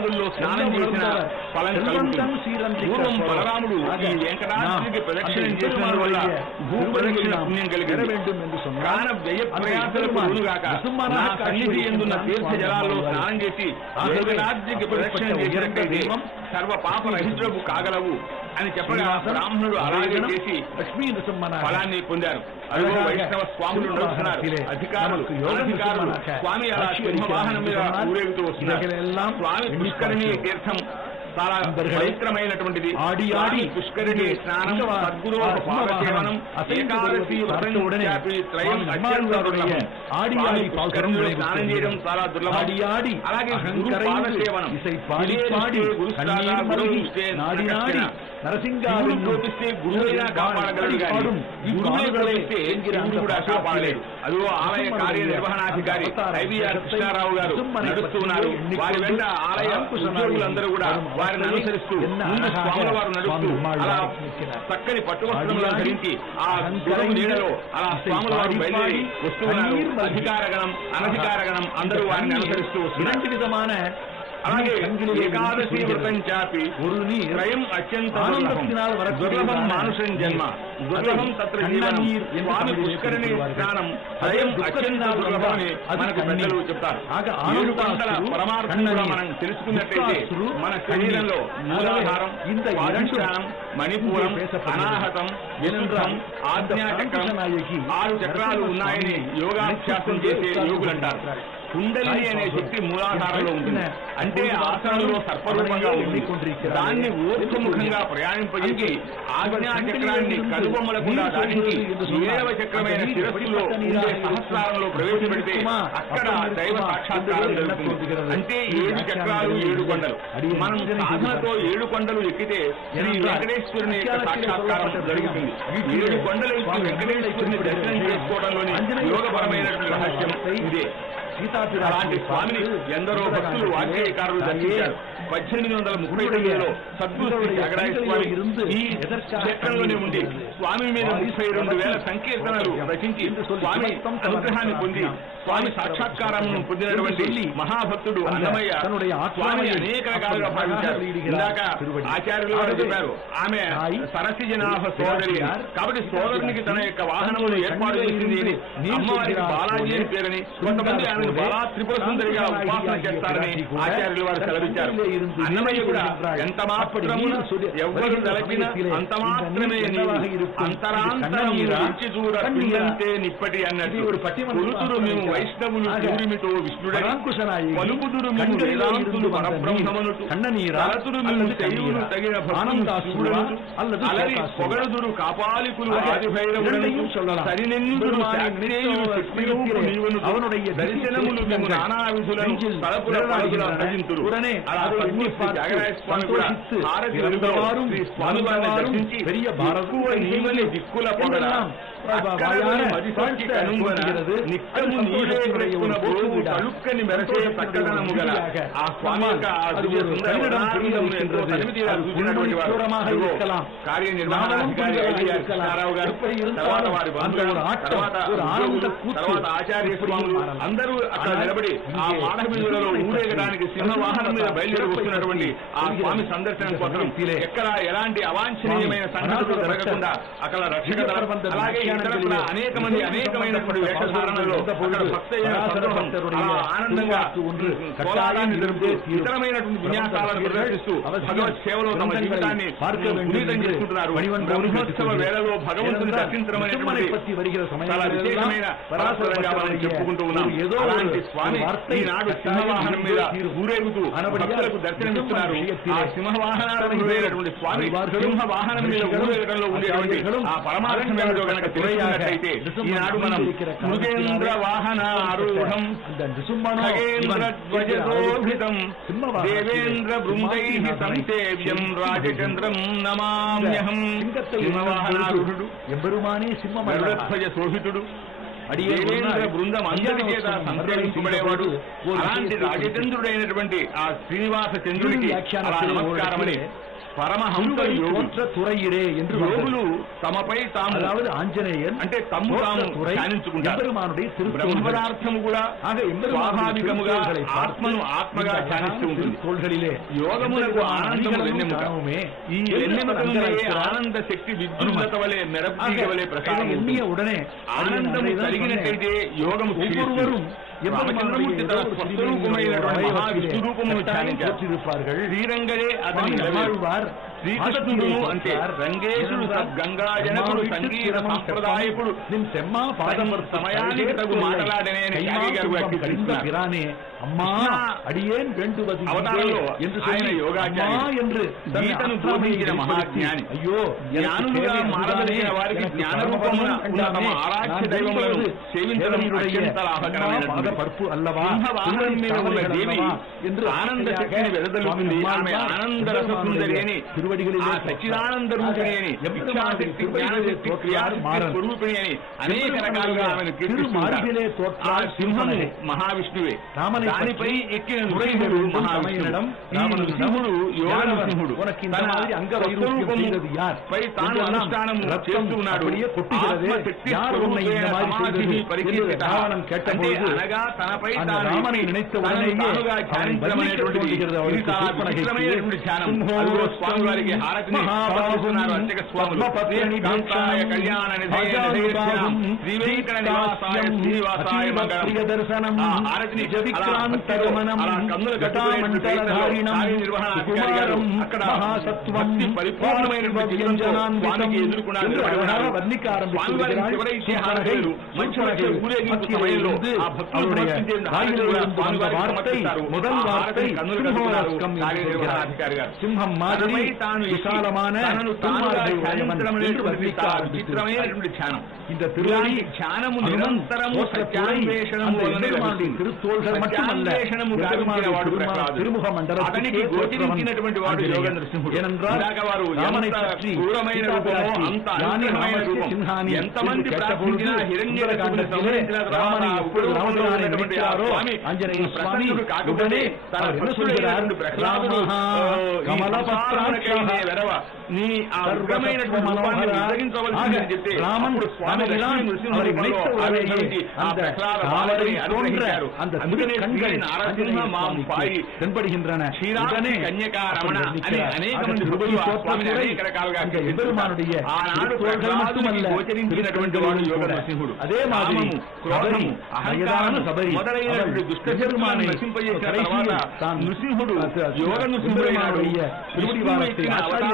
నదుల్లో స్నానం చేసిన ఫలం కలుగుతుంది. పూర్వం బలరాముడు ఈ వెంకటాద్రికి ప్రదక్షిణం చేసిన వల్ల భూ ప్రదక్షిణ పుణ్యం కలిగింది. ప్రాణ వ్యయ ప్రయాసలకు లోనుగాక నా సన్నిధి ఎందున్న తీర్థ జలాల్లో స్నానం చేసి వెంకటాద్రికి ప్రదక్షిణ చేసినట్టయితే సర్వ పాప రహితులకు కాగలవు అని చెప్పగా బ్రాహ్మణుడు అలాగే చేసి లక్ష్మీ ఫలాన్ని పొందారు. అదిగో వైష్ణవ స్వాములు నడుస్తున్నారు. అధికారులు అనధికారులు స్వామి అలా సింహవాహనం మీద ఊరేగుతూ వస్తున్నారు. స్వామి పుష్కరిణి తీర్థం చాలా పవిత్రమైనటువంటిది. ఆడి పుష్కరిణి స్నానం, సద్గురో పాదసేవనం, ఏకాదశి వ్రతం త్రయం అత్యంత దుర్లభం. ఆడి పుష్కరిణిలో స్నానం చేయడం చాలా దుర్లభం. అలాగే గురు పాదసేవనం, నరసింహాన్ని చూపిస్తే గురువైనా కాపాడగలడు కానీ ఈ గురువుని గడిస్తే గురువు కూడా కాపాడలేడు. అదో ఆలయ కార్యనిర్వహణాధికారి ఐవీఆర్ కృష్ణారావు గారు నడుస్తున్నారు. వారి వెంట ఆలయ ఉద్యోగులందరూ కూడా వారిని అనుసరిస్తూ ముందు స్వాముల వారు నడుస్తూ అలా చక్కని పట్టువస్త్రములను ధరించి ఆ గురువు నీడలో అలా స్వాముల వారు బయలుదేరి వస్తున్నారు. అధికారగణం అనధికారగణం అందరూ వారిని అనుసరిస్తూ వస్తున్నారు. విధమైన అలాగే ఏకాదశి వ్రతం చాపి త్రయం అత్యంత దుర్లభం మానుషం జన్మ దుర్లభం తత్ర జీవనం. స్వామి పుష్కరిణి స్నానం త్రయం అత్యంత దుర్లభమని మనకు పెద్దలు చెప్తారు. 7 పంటల పరమార్థం కూడా మనం తెలుసుకున్నట్టయితే మన శరీరంలో మూలాధారం, స్వాధిష్టానం, మణిపూరం, అనాహతం, విశుద్ధం, ఆజ్ఞాచక్రం 6 చక్రాలు ఉన్నాయని యోగాభ్యాసం చేసే యోగులంటారు. కుండలిని అనే శక్తి మూలాధారంలో ఉంటుంది. అంటే ఆసనంలో సర్పరూపంగా ఉంటుంది. దాన్ని ఊర్ధ్వముఖంగా ప్రయాణింపజేసి ఆజ్ఞాచక్రాన్ని కనుబొమ్మలకుండా దాటించి 7వ చక్రమైన శిరస్సులో ఉండే సహస్రారంలో ప్రవేశపెడితే అక్కడ దైవ సాక్షాత్కారం జరుగుతుంది. అంటే 7 చక్రాలు 7 కొండలు. మనం సాధనతో 7 కొండలు ఎక్కితే శ్రీ వెంకటేశ్వరుని యొక్క సాక్షాత్కారం జరుగుతుంది. 7 కొండలు ఎక్కి వెంకటేశ్వరుని దర్శనం చేసుకోవడంలోని యోగపరమైనటువంటి రహస్యం ఇదే. అలాంటి స్వామిని ఎందరో భక్తులు వాగ్గేయకారులు దర్శించారు. 1839లో సద్గురు శ్రీ త్యాగరాయ స్వామి ఈ క్షేత్రంలోనే ఉండి స్వామి మీద 32,000 సంకీర్తనలు రచించి స్వామి అనుగ్రహాన్ని పొంది స్వామి సాక్షాత్కారాలను పొందినటువంటి మహాభక్తుడు అన్నమయ్య స్వామి అనేక రకాలుగా భావించారు. ఇందాక ఆచార్యులు వారు చెప్పారు, ఆమె సరసిజనాభ సోదరి కాబట్టి సోదరునికి తన యొక్క వాహనములు ఏర్పాటు చేసింది. అమ్మవారికి బాలాజీ అని పేరని, కొంతమంది ఆమెను బాలా త్రిపుర సుందరిగా ఉపాసన చేస్తారని ఆచార్యులు వారు సెలవిచ్చారు. అన్నమయ్య కూడా ఎంత మాత్రము ఎవ్వరు తలకిన అంత మాత్రమే అంతరాంతరంతే నిప్పటి అన్నట్టు కొలుతురు మేము వైష్ణవులు సూర్యుమితో విష్ణుడని పలుకుదురు మేము వేదాంతులు పరబ్రహ్మమునుటు తలతురు మేము శైవులు తగిన భక్తుడు అలరి పొగడుదురు కాపాలికులు ఆదిభైరవులను సరినెందురు శాక్తేయులు శక్తిరూపు నీవను దర్శనములు మేము నానా విధులను తలపుల పాడుగుల భజింతురు. అలా త్యాగరాయ స్వామి కూడా హారతి అందువారు స్వామి వారిని దర్శించి నీవని దిక్కుల పొగడ తలుక్కని మెరసే చక్కదనము గల ఆ స్వామి యొక్క కార్యనిర్వహణాధికారి ఐవీఆర్ కృష్ణారావు గారు, తర్వాత వారి బంధువులు, తర్వాత ఆచార్య స్వాములు అందరూ అక్కడ నిలబడి ఆ మానవీయులలో ఊరేగడానికి సింహవాహనం మీద బయలుదేరి వస్తున్నటువంటి ఆ స్వామి సందర్శనం కోసం ఎక్కడ ఎలాంటి అవాంఛనీయమైన సంఘటనలు జరగకుండా అక్కడ రక్షక అలాగే ఇతర అనేక మంది అనేకమైనటువంటి వేషధారణలో ఆనందంగా కోలాటాన్ని జరుపుతూ ఇతరమైనటువంటి విన్యాసాలను ప్రదర్శిస్తూ భగవత్ సేవలో తమ జీవితాన్ని పునీతం చేసుకుంటున్నారు. బ్రహ్మోత్సవ వేళలో భగవంతుని దర్శించడం అనేటువంటి చాలా విశేషమైన పరాశరంగా మనం చెప్పుకుంటూ ఉన్నాం. అలాంటి స్వామి ఈనాడు సింహవాహనం మీద ఊరేగుతూ భక్తులకు దర్శనమిస్తున్నారు. ఆ సింహవాహనాలైనటువంటి స్వామి సింహవాహనం మీద ఊరేగడంలో ఉండేటువంటి ఆ పరమార్థం ఏమిటో కనుక తెలిసినట్లయితే ఈనాడు మనం మృగేంద్ర వాహనారూఢం ఖగేంద్ర ధ్వజశోభితం దేవేంద్ర బృందై సంసేవ్యం రాజచంద్రం నమామ్యహం. సింహవాహనారూఢుడు గరుడధ్వజ శోభితుడు దేవేంద్ర బృందం అందరి చేత సంసేవించబడేవాడు. అలాంటి రాజచంద్రుడైనటువంటి ఆ శ్రీనివాస చంద్రుడికి అలా నమస్కారమని పరమహంసలు యోగులు తురయిరే என்று యోగులు తమపై తాము అதாவது ఆంజనేయన్ అంటే తమ్ము తాము ధ్యానించుకుంటారు. బ్రహ్మపదార్థము కూడా స్వాభావికముగా ఆత్మను ఆత్మగా ధ్యానిస్తూ ఉంటుంది. యోగములకు ఆనందము వెన్నెముక. ఈ వెన్నెముక నుండి ఆనంద శక్తి విద్యుల్లత వలె మెరపీగ వలె ప్రసారం ఉడనే ఆనందము కలిగినట్టయితే యోగము క్షీణిస్తుంది. రామచంద్రమూర్తి తన స్వస్వరూపమైనటువంటి మహావిష్ణురూపమును ధ్యానించారు. శ్రీరంగరే అతని శ్రీకృష్ణుడు అంటే రంగేశుడు సద్గంగాజనకుడు సంగీత సాంప్రదాయకుడు సమయానికి తగు మాట్లాడనే అవతారంలో ఆయన యోగాచార్యుడు గీతను బోధించిన మహాజ్ఞాని. అయ్యో జ్ఞానులుగా మారదలిచిన వారికి జ్ఞానరూపమున ఉన్న తమ ఆరాధ్య దైవములను సేవించడం అత్యంత లాభకరమైన పడుపు అల్లవా మీద ఉన్న దేవి ఆనంద శక్తిని వెదజల్లుతుంది. ఆమె ఆనంద రససుందరి అని ఆ సచ్చిదానంద రూపిణి అని ఇచ్ఛాశక్తి జ్ఞానశక్తి క్రియాశక్తి స్వరూపిణి అని అనేక రకాలుగా ఆమెను కీర్తిస్తున్నారు. ఆ సింహము మహావిష్ణువే. దానిపై ఎక్కిన నృసింహుడు మహావిష్ణువు. ఈ నృసింహుడు యోగ నృసింహుడు తన స్వరూపముపై తాను అనుష్ఠానము చేస్తున్నాడు. ఆత్మశక్తి సమాధి పరికీర్తిత అంటే అనగా తనపై తానుగా ధ్యానించడం అనేటువంటిది ఇది చాలా విచిత్రమైనటువంటి ధ్యానం. అదిగో స్వామి వారికి హారతిని సమర్పిస్తున్నారు అర్చక స్వాములు. కాంతాయ కళ్యాణ శ్రీ వెంకట నివాసాయ శ్రీనివాసాయ మంగళం. ఆ హారతిని అలా కన్నుల కట్టుకునేటువంటి కార్యనిర్వహణాధికారి గారు అక్కడ భక్తి పరిపూర్ణమైనటువంటి స్వామికి ఎదుర్కొన్నారు. స్వామి వారికి ఎవరైతే హారతులు మంచి మంచి ఊరేగింపు సమయంలో ఆ భక్తులు సింహం మాదిరి తాను విశాలమైన చిత్రమైనటువంటి ధ్యానం. இந்த திருவாணி ధ్యానము నిరంతరము సత్యాన్వేషణము సత్యాన్వేషణము గావించిన వాడు ప్రహ్లాదుడు. అతనికి గోచరించినటువంటి వాడు యోగ నృసింహుడు. వారు క్రూరమైన రూపము అంత అనుకూలమైన రూపం. ఎంతమంది ప్రార్థించినా హిరణ్యకశిపుని సంహరించిన తర్వాత ఉన్నటువంటి ఆ స్వామి ప్రసన్నుడు కాకపోతే తన భక్తుడైనటువంటి ప్రహ్లాదుడు వెరవ నీ ఆ ఉగ్రమైనటువంటి రూపాన్ని విసర్జించవలసిందని చెప్తే అప్పుడు స్వామి లక్ష్మీ నృసింహుడి ఆ ప్రహ్లాద బాలుడిని అనుగ్రహించారు. అందుకనే శ్రీ నారసింహ మాం పాయి శ్రీరామని కన్యకా రమణ అని అనేక మంది భక్తులు ఆ స్వామిని అనేక రకాలుగా ఆనాడు ప్రహ్లాదునికి గోచరించినటువంటి వాడు యోగ నృసింహుడు. అదే మాధవము క్రోధము అహంకారము మొదలైనటువంటి దుష్టశత్రువులను నశింపజేసిన తర్వాత నృసింహుడు యోగ నృసింహుడైనాడు. విష్ణువు ఇచ్చిన అవతారం